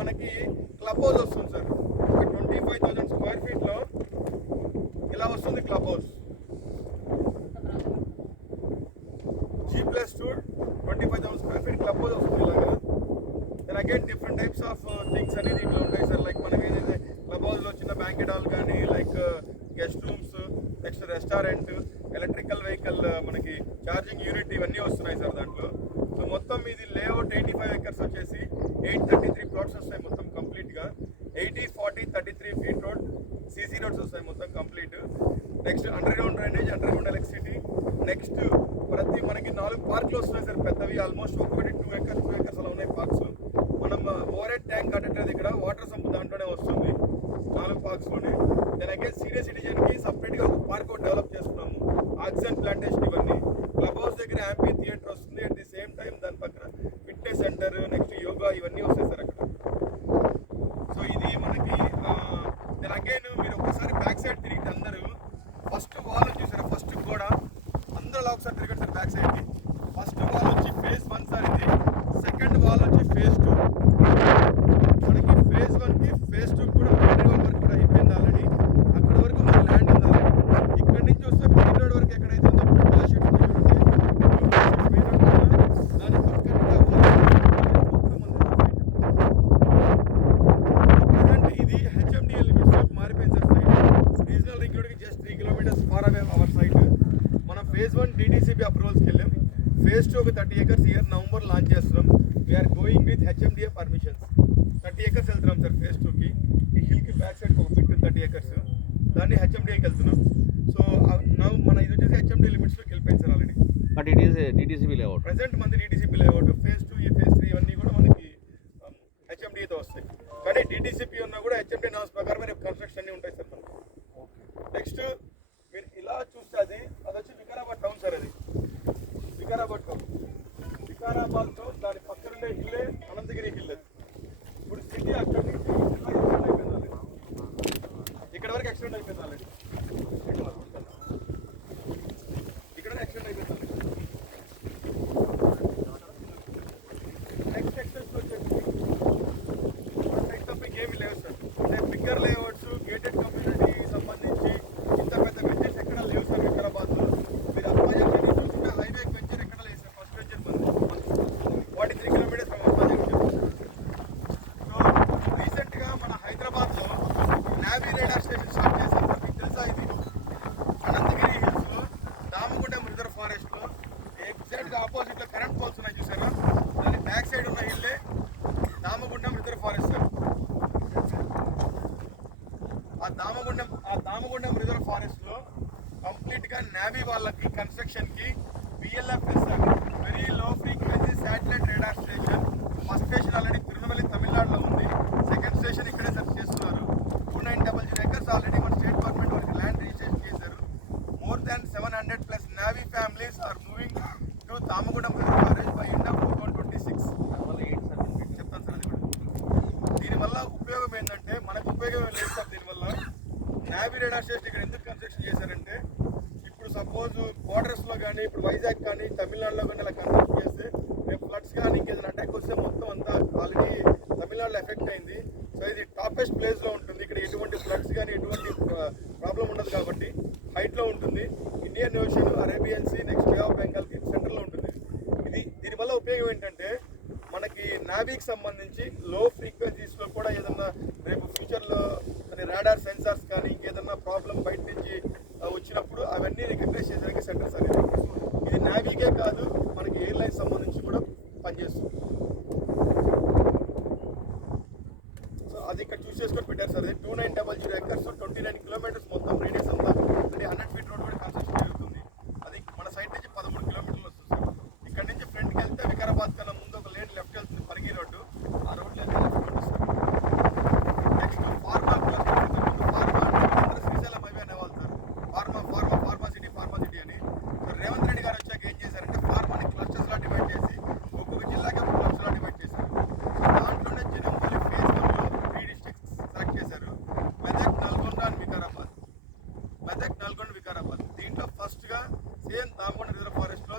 మనకి club house వస్తుంది sir. 25,000 square ఫీట్లో ఇలా వస్తుంది club house. G+2 25,000 square feet club house వస్తుంది ఇలాగా. Then again different types of things అనేది ఇట్లా ఉంటాయి సార్. లైక్ మనం ఏదైతే క్లబ్ హౌస్లో చిన్న బ్యాంకెట్ హాల్ కానీ, like guest rooms, next restaurant, electrical vehicle, మనకి ఛార్జింగ్ యూనిట్, ఇవన్నీ వస్తున్నాయి సార్ దాంట్లో. సో మొత్తం ఇది లేఅవుట్ 85 acres వచ్చేసి 833 ప్లాట్స్ వస్తాయి మొత్తం కంప్లీట్గా. 80, 40, 33 ఫీట్ రోడ్, సీసీ రోడ్స్ వస్తాయి మొత్తం complete. Next under ground drainage, under ground electricity. Next ప్రతి మనకి 4 పార్క్లు వస్తున్నాయి సార్ పెద్దవి. ఆల్మోస్ట్ 2 acres అలా ఉన్నాయి పార్క్స్. మనం ఓవర్ హెడ్ ట్యాంక్ కట్టేది ఇక్కడ, వాటర్ సంపు దాంట్లోనే వస్తుంది 4 పార్క్స్లోనే. నేను అగైన్ సీనియర్ సిటిజన్కి సపరేట్గా ఒక పార్క్ డెవలప్ చేస్తున్నాము, ఆక్సిజన్ ప్లాంటేషన్ ఇవన్నీ. క్లబ్ హౌస్ దగ్గర యాంపీ థియేటర్ వస్తుంది. అట్ ది సేమ్ టైం దాని పక్కన ఫిట్నెస్ సెంటర్, నెక్స్ట్ యోగా, ఇవన్నీ వస్తాయి సార్ అక్కడ. సో ఇది మనకి నేను అగైన్ మీరు ఒకసారి బ్యాక్ సైడ్ తిరిగి అందరూ ఫస్ట్ వాల్ చూసారా, ఫస్ట్ గోడ అందరూ అలా ఒకసారి తిరగండి సార్ బ్యాక్ సైడ్కి. ఫస్ట్ వాల్ వచ్చి phase 1 సార్ ఇది. సెకండ్ వాల్ వచ్చి phase 2. మనకి phase 1కి phase 2 కూడా బౌండరీ వాల్ వర్క్ కూడా అయిపోయింది ఆల్రెడీ. అక్కడ వరకు మన ల్యాండ్ ఉంది ఆల్రెడీ. ఇక్కడ నుంచి వస్తే మెయిన్ రోడ్ వరకు ఎక్కడైతే ఉందో పెట్రోల్ షీట్ ఉంది చూడండి, దాని పక్కన ప్రజెంట్ ఇది హెచ్ఎండిఎల్ లిమిట్స్ లోకి మారిపోయింది సార్ సైట్. రీజనల్ రింగ్ రోడ్కి just 3 kilometers far away our site. మనం phase 1 DDCP అప్రూవల్స్కి వెళ్ళాం. phase 2 ఒక 30 acres ఇయర్ నవంబర్ లాంచ్ చేస్తున్నాం. We're going with HMDA permissions. 30 acres వెళ్తున్నాం సార్ phase 2కి. ఈ హిల్కి బ్యాక్ సైడ్ ఒక బిట్ 30 acres, దాన్ని హెచ్ఎండిఏకి వెళ్తున్నాం. సో మన ఇది వచ్చేసి హెచ్ఎండిఏ లిమిట్స్లోకి వెళ్ళిపోయింది sir already. But it is DDCP layout. Present మంది DDCP లేఅవుట్. phase 2, phase 3 ఇవన్నీ కూడా మనకి హెచ్ఎండిఏతో వస్తాయి. కానీ DDCP ఉన్నా కూడా హెచ్ఎండిఏ నామ్స్ ప్రకారం రేపు కన్స్ట్రక్షన్ అన్నీ ఉంటాయి సార్ మనకి. నెక్స్ట్ మీరు ఇలా చూస్తే అది వచ్చి వికారాబాద్ టౌన్ సార్. అది వికారాబాద్ టౌన్. వికారాబాద్ టౌన్ దాని పక్కన ఉండే హిల్లే అనంతగిరి హిల్. ఇప్పుడు సిటీ అక్కడ నుంచి ఇక్కడ వరకు ఎక్స్టెండ్ అయిపోయింది ఆల్రెడీ. ఇక్కడ ఎక్స్టెండ్ అయిపోయింది. నెక్స్ట్ ఎక్స్టెన్షన్ వచ్చేసి మీకు ఏమీ లేవు సార్. అంటే బిగ్గర్ లేఅవుట్స్, గేటెడ్ కమ్యూనిటీ సంబంధించి ఇంత పెద్ద వెంచర్స్ ఎక్కడ లేవు సార్ వికారాబాద్లో. మీరు అప్పాజెక్షన్ చూసుకుంటే హైవే వెంచర్ ఎక్కడ లేదు sir. First venture 43 kilometers from అప్పాజెక్షన్. సో రీసెంట్గా మన హైదరాబాద్లో నావీ రేడార్ స్టేషన్ స్టార్ట్ చేశారు. మీకు తెలుసా ఇది? అనంతగిరి హిల్స్లో దామగుండం రిజర్వ్ ఫారెస్ట్లో ఎగ్జాక్ట్గా ఆపోజిట్లో కరెంట్ పోల్స్ ఉన్నాయి చూసారా, దాని బ్యాక్ సైడ్ ఉన్న హిల్లే దామగుండం రిజర్వ్ ఫారెస్ట్ సార్. ఆ దామగుండం రిజర్వ్ ఫారెస్ట్లో కంప్లీట్గా నావీ వాళ్ళకి కన్స్ట్రక్షన్కి VLFS sir, very low frequency satellite radar station. First station already Tirunelveli తమిళనాడులో ఉంది. సెకండ్ స్టేషన్ ఇక్కడే సెర్చ్ చేస్తున్నారు. 2900 acres ఆల్రెడీ మన స్టేట్ గవర్నమెంట్ వారికి ల్యాండ్ రిజిస్ట్రేషన్ చేశారు. More than 700+ navy families are moving to Damagundam reserve forest by end of 2026. చెప్తాను sir అది కూడా. దీనివల్ల ఉపయోగం ఏంటంటే మనకు ఉపయోగం లేదు సార్. దీనివల్ల నావీ రేడార్ స్టేషన్ ఇక్కడ ఎందుకు కన్స్ట్రక్షన్ చేశారంటే, ఇప్పుడు సపోజ్ బోర్డర్స్లో కానీ, ఇప్పుడు వైజాగ్ కానీ, తమిళనాడులో కానీ అలా కన్స్ట్రక్ట్ చేస్తే రేపు ఫ్లడ్స్ కానీ ఇంకేదైనా అటాక్ వస్తే మొత్తం అంతా ఆల్రెడీ తమిళనాడులో ఎఫెక్ట్ అయింది. సో ఇది టాపెస్ట్ ప్లేస్లో ఉంటుంది. ఇక్కడ ఎటువంటి ఫ్లడ్స్ కానీ ఎటువంటి ప్రాబ్లం ఉండదు కాబట్టి హైట్లో ఉంటుంది. Indian ocean, Arabian sea, next bay of బెంగాల్కి సెంటర్లో ఉంటుంది. దీనివల్ల ఉపయోగం ఏంటంటే మనకి నావీకి సంబంధించి లో ఫ్రీక్వెన్సీస్లో కూడా ఏదన్నా రేపు ఫ్యూచర్లో రాడార్ సెన్సార్స్ కానీ ఇంకేదన్నా ప్రాబ్లం బయట నుంచి వచ్చినప్పుడు అవన్నీ రికగ్నైజ్ చేయడానికి సెంటర్స్ అనేది. ఇది నావీకే కాదు, మనకి ఎయిర్లైన్స్ సంబంధించి కూడా పనిచేస్తుంది. సో అది ఇక్కడ చూస్ చేసుకొని పెట్టారు సార్. 2900 acres, 29 kilometers మొత్తం రేడియస్ అంతా. అంటే 100 feet రోడ్ కూడా కన్స్ట్రక్షన్ జరుగుతుంది. అది మన సైడ్ నుంచి 13 kilometers వస్తుంది సార్. ఇక్కడ నుంచి ఫ్రంట్కి వెళ్తే వికారాబాద్ కన్నా ముందు ఒక లేన్ లెఫ్ట్ వెళ్తుంది, పరిగి రోడ్డు. ఆ రోడ్లో లెఫ్ట్ వస్తుంది. నెక్స్ట్ ఫార్మా శ్రీశైలం హైవే అనేవాళ్ళు సార్. ఫార్మా సిటీ అని. సో రేవంత్ రెడ్డి గారు వచ్చాక ఏం చేశారంటే ఫార్మాని క్లస్టర్స్లా డివైడ్ చేసి ఒక్కొక్క జిల్లాకి ఒక క్లస్టర్లా డివైడ్ చేశారు. సో దాంట్లోనే జనంపల్లి phase 1లో 3 districts సెలెక్ట్ చేశారు. మెదక్, నల్గొండ, వికారాబాద్. దీంట్లో ఫస్ట్గా సేమ్ దామగుండం రిజర్వ్ ఫారెస్ట్లో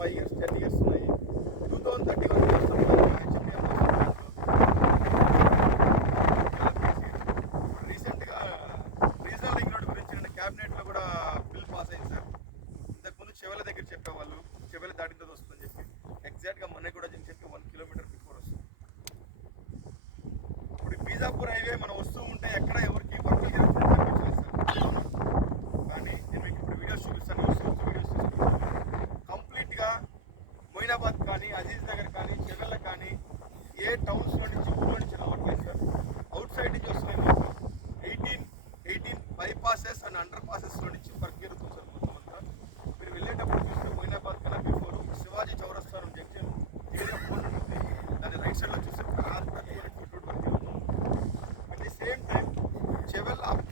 5 years 10 years ఉన్నాయి. 2030 వరకు చేస్తాం. రీసెంట్గా రీజనల్ రింగ్ రోడ్ గురించి నిన్న క్యాబినెట్లో కూడా బిల్ పాస్ అయింది సార్. ఇంతకుముందు చెవెల దగ్గర చెప్పేవాళ్ళు చెవెల దాటితో వస్తుందని చెప్పి ఎగ్జాక్ట్గా మన కూడా జంక్షన్కి 1 కిలోమీటర్ బిఫోర్ వస్తుంది. ఇప్పుడు బీజాపూర్ హైవే మనం వస్తూ ఉంటే ఎక్కడ ఎవరికి వర్క్ కనిపించలేదు సార్. కానీ నేను మీకు ఇప్పుడు వీడియోస్ చూపిస్తాను. వీడియోస్ కంప్లీట్గా మొయినాబాద్ కానీ అజీజ్ నగర్ కానీ చెవెల కానీ ఏ టౌన్స్లో నుంచి ఊళ్ళో నుంచి రావట్లేదు సార్. అవుట్ సైడ్ నుంచి వస్తున్నాయి మాత్రం 18 బైపాసెస్ అండ్ అండర్ పాసెస్లో నుంచి వర్క్ జరుగుతుంది సార్. మొత్తం అంతా మీరు వెళ్ళేటప్పుడు చూస్తే మొయినాబాద్ కన్నా బిఫోర్ శివాజీ చౌరస్తా జంక్షన్ దాని రైట్ సైడ్లో చూస్తే అట్ ది సేమ్ టైం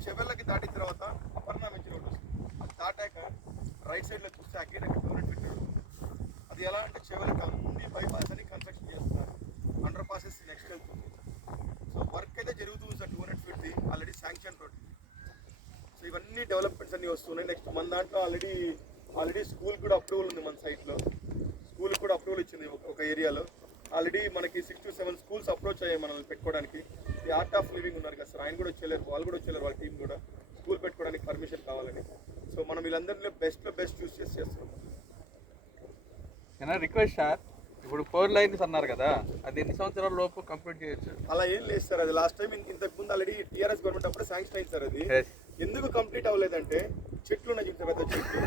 చెవెల్లకి దాటిన తర్వాత అపర్ణ మంచి రోడ్ వస్తుంది. అది దాటాక రైట్ సైడ్లో చూస్తే అగైన్ అక్కడ గవర్నమెంట్ పెట్టాడు. అది ఎలా అంటే చెవెలకి అన్ని బైపాస్ అని కన్స్ట్రక్షన్ చేస్తున్నారు. అండర్ పాసెస్ నెక్స్ట్ వెళ్తుంది. సో వర్క్ అయితే జరుగుతుంది sir. 250 already sanction road. So ఇవన్నీ డెవలప్మెంట్స్ అన్నీ వస్తున్నాయి. నెక్స్ట్ మన దాంట్లో ఆల్రెడీ స్కూల్ కూడా అప్రూవల్ ఉంది. మన సైట్లో స్కూల్ కూడా అప్రూవల్ ఇచ్చింది ఒక ఏరియాలో. ఆల్రెడీ మనకి 6 to 7 స్కూల్స్ అప్రోచ్ అయ్యాయి మనల్ని పెట్టుకోవడానికి. ది ఆర్ట్ ఆఫ్ లివింగ్ ఉన్నారు కదా సార్, ఆయన కూడా వచ్చేలేరు, వాళ్ళు కూడా వచ్చేలేరు, వాళ్ళ టీం కూడా స్కూల్ పెట్టుకోవడానికి పర్మిషన్ కావాలని. సో మనం వీళ్ళందరినీ బెస్ట్లో బెస్ట్ చూస్ చేసి చేస్తున్నాం. రిక్వెస్ట్ సార్, ఇప్పుడు 4 లైన్స్ అన్నారు కదా, అది ఎన్ని సంవత్సరాల లోపు కంప్లీట్ చేయొచ్చు? అలా ఏం లేదు సార్. అది లాస్ట్ టైం ఇంతకుముందు ఆల్రెడీ టీఆర్ఎస్ గవర్నమెంట్ అప్పుడు శాంక్షన్ అయింది సార్. అది ఎందుకు కంప్లీట్ అవ్వలేదంటే చెట్లు ఉన్నాయి చూస్తే పెద్ద చెట్లు,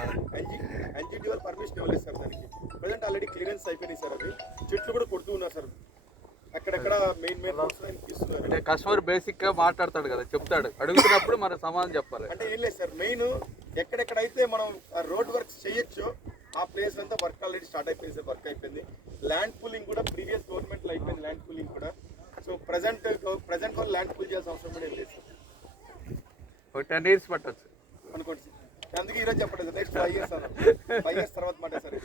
ఎన్జిటి వాళ్ళు పర్మిషన్ ఇవ్వలేదు సార్ దానికి. ప్రజెంట్ ఆల్రెడీ క్లియరెన్స్ అయిపోయినాయి సార్. అది చెట్లు కూడా కొడుతూ ఉన్నారు సార్. అక్కడెక్కడ మెయిన్ రోడ్స్ ఇస్తున్నారు. అంటే కస్టమర్ బేసిక్ గా మాట్లాడతాడు కదా, చెప్తాడు, అడుగుతున్నప్పుడు మన సమాధానం చెప్పాలి. అంటే ఏం లేదు సార్, మెయిన్ ఎక్కడెక్కడైతే మనం రోడ్ వర్క్స్ చేయొచ్చో ఆ ప్లేస్ అంతా వర్క్ ఆల్రెడీ స్టార్ట్ అయిపోయింది సార్. వర్క్ అయిపోయింది. ల్యాండ్ పూలింగ్ కూడా ప్రీవియస్ గవర్నమెంట్లో అయిపోయింది ల్యాండ్ పూలింగ్ కూడా. సో ప్రజెంట్ వాళ్ళు ల్యాండ్ పూల్ చేయాల్సిన అవసరం కూడా ఏం లేదు సార్. ఒక 10 years పట్టచ్చు అనుకోండి సార్. అందుకే ఈరోజు చెప్పలేదు, నెక్స్ట్ 5 years అన్న 5 years తర్వాత మాట sir.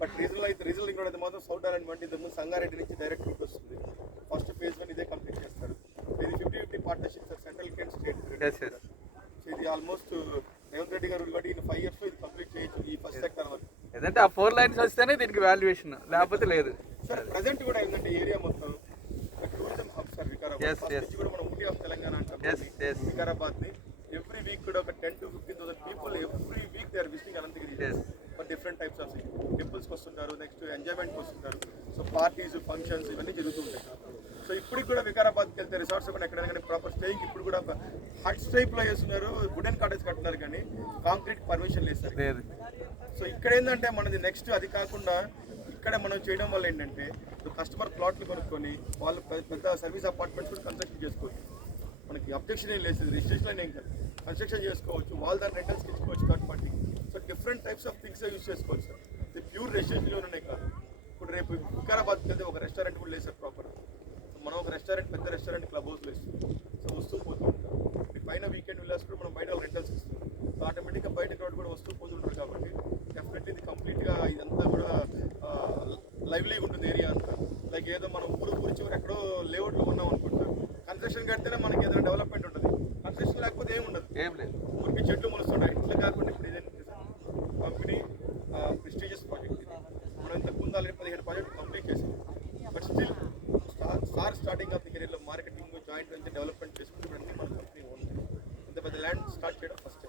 But regional ring road అయితే మాత్రం సౌత్ ఐలాండ్ వంటి ఇంతకుముందు సంగారెడ్డి నుంచి డైరెక్ట్ రూట్ వస్తుంది. ఫస్ట్ ఫేజ్ 1 ఇదే కంప్లీట్ చేస్తారు. ఇది 50-50 partnership sir, central can state. So ఇది ఆల్మోస్ట్ రేవంత్ రెడ్డి గారు కాబట్టి 5 years లో ఇది కంప్లీట్ చేయొచ్చు ఈ ఫస్ట్ సెక్టర్ వరకు. ఏదంటే ఆ 4 లైన్స్ వస్తేనే దీనికి వాల్యుయేషన్, లేకపోతే లేదు సార్. ప్రజెంట్ కూడా ఏంటంటే ఏరియా మొత్తం tourism hub sir Vikarabad. First నుంచి కూడా మనం ఊటీ ఆఫ్ తెలంగాణ అంటాం వికారాబాద్ ని. ఎవ్రీ వీక్ కూడా ఒక 10 to 15,000 people every week they are visiting Ananthagiri. But different types of టెంపుల్స్కి వస్తుంటారు, నెక్స్ట్ ఎంజాయ్మెంట్కి వస్తుంటారు. సో పార్టీస్ ఫంక్షన్స్ ఇవన్నీ జరుగుతుంటాయి. సో ఇప్పటికి కూడా వికారాబాద్కి వెళ్తే రిసార్ట్స్ కూడా ఎక్కడైనా కానీ ప్రాపర్ స్టేయింగ్ ఇప్పుడు కూడా హట్స్ టైప్లో చేస్తున్నారు, వుడెన్ కాటేజ్ కట్టున్నారు, కానీ కాంక్రీట్ పర్మిషన్ లేదు సార్. సో ఇక్కడ ఏంటంటే మనది నెక్స్ట్ అది కాకుండా ఇక్కడ మనం చేయడం వల్ల ఏంటంటే కస్టమర్ ప్లాట్లు కొనుక్కొని వాళ్ళు పెద్ద సర్వీస్ అపార్ట్మెంట్స్ కూడా కన్స్ట్రక్షన్ చేసుకోవచ్చు. మనకి అబ్జెక్షన్ ఏం లేదు, రిజిస్ట్రేషన్ ఏం కాదు, కన్స్ట్రక్షన్ చేసుకోవచ్చు, వాళ్ళు దాని రెంటల్స్కి ఇచ్చుకోవచ్చు third party. So different types of things use చేసుకోవచ్చు సార్. ఇది ప్యూర్ రెసిడెన్షియల్లోనే కాదు. ఇప్పుడు రేపు వికారాబాద్కి వెళ్తే ఒక రెస్టారెంట్ కూడా లేదు సార్ ప్రాపర్. మనం ఒక రెస్టారెంట్, పెద్ద రెస్టారెంట్ క్లబ్ హౌస్లో ఇస్తాం. సో వస్తూ పోతూ ఉంటాం. పైన వీకెండ్ విల్లాస్ కూడా మనం బయట రెంటల్స్ ఇస్తాం. సో ఆటోమేటిక్గా బయట క్రౌడ్ కూడా వస్తూ పోతుంటారు కాబట్టి డెఫినెట్లీ ఇది కంప్లీట్గా ఇదంతా కూడా లైవ్లీగా ఉంటుంది ఏరియా అంతా. లైక్ ఏదో మనం ఊరి చివరి ఎక్కడో లేఅవుట్లో ఉన్నాం అనుకుంటాం. కన్స్ట్రక్షన్ కడితేనే మనకి ఏదైనా డెవలప్మెంట్ ఉంటుంది, కన్స్ట్రక్షన్ లేకపోతే ఏమి ఉండదు, ఏం లేదు. ఊరికి చెట్లు మొలుస్తుంటాయి. ఇట్లా కాకుండా ఇప్పుడు ఇదేంటి కంపెనీ ప్రెస్టీజియస్ ప్రాజెక్ట్ ఇది. మనం ఇంతకుముందు ఆల్రెడీ 17 ప్రాజెక్ట్ కంప్లీట్ చేసాం. But still starting of the కెరీర్లో మార్కెటింగ్ జాయింట్ వెంచర్ డెవలప్మెంట్ చేసుకుంటే అన్నీ మన కంపెనీ ఉంది. ఇంత పెద్ద ల్యాండ్ స్టార్ట్ చేయడం ఫస్ట్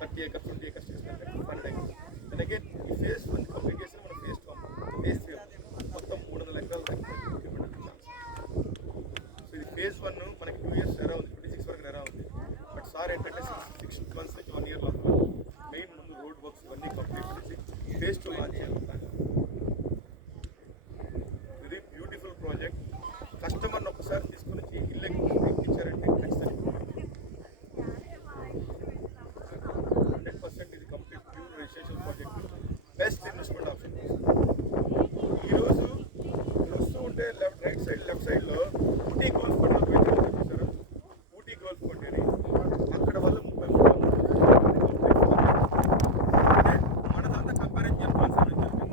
30 acres 20 acres చేసినట్టు ఫండ్ అయింది. దెన్ అగైన్ ఈ ఫేజ్ 1 కంప్లీట్ చేసి మనం ఫేజ్ 2 ఫేజ్ 3 మొత్తం 300 ఎకరాలు ఇంప్లిమెంట్ ఛాన్స్. సో ఇది ఫేజ్ 1 మనకి 2 years ఎరా ఉంది, 26 వరకు ఎరా ఉంది. బట్ సార్ ఏంటంటే 6 months నుంచి 1 year లోపల మెయిన్ ముందు రోడ్ వర్క్స్ ఇవన్నీ కంప్లీట్ చేసి ఫేజ్ 2 లాంచ్ చేయాలి. ఇది బ్యూటిఫుల్ ప్రాజెక్ట్. కస్టమర్ని ఒకసారి తీసుకుని ఇల్లు ఎక్కించారంటే ఖచ్చితంగా 100% ఇది complete pure residential project, best investment option. ఈరోజు వస్తూ ఉంటే రైట్ సైడ్లో ఊటీ గోల్ఫ్ కోర్ట్ చూసారు, ఊటీ గోల్ఫ్ కోర్ట్ అని అక్కడ వాళ్ళు 33 అంటే మన దాంట్లో కంపారిజన్ చెప్పాలి సార్ అని చెప్పి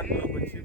గార్డెన్లోకి వచ్చి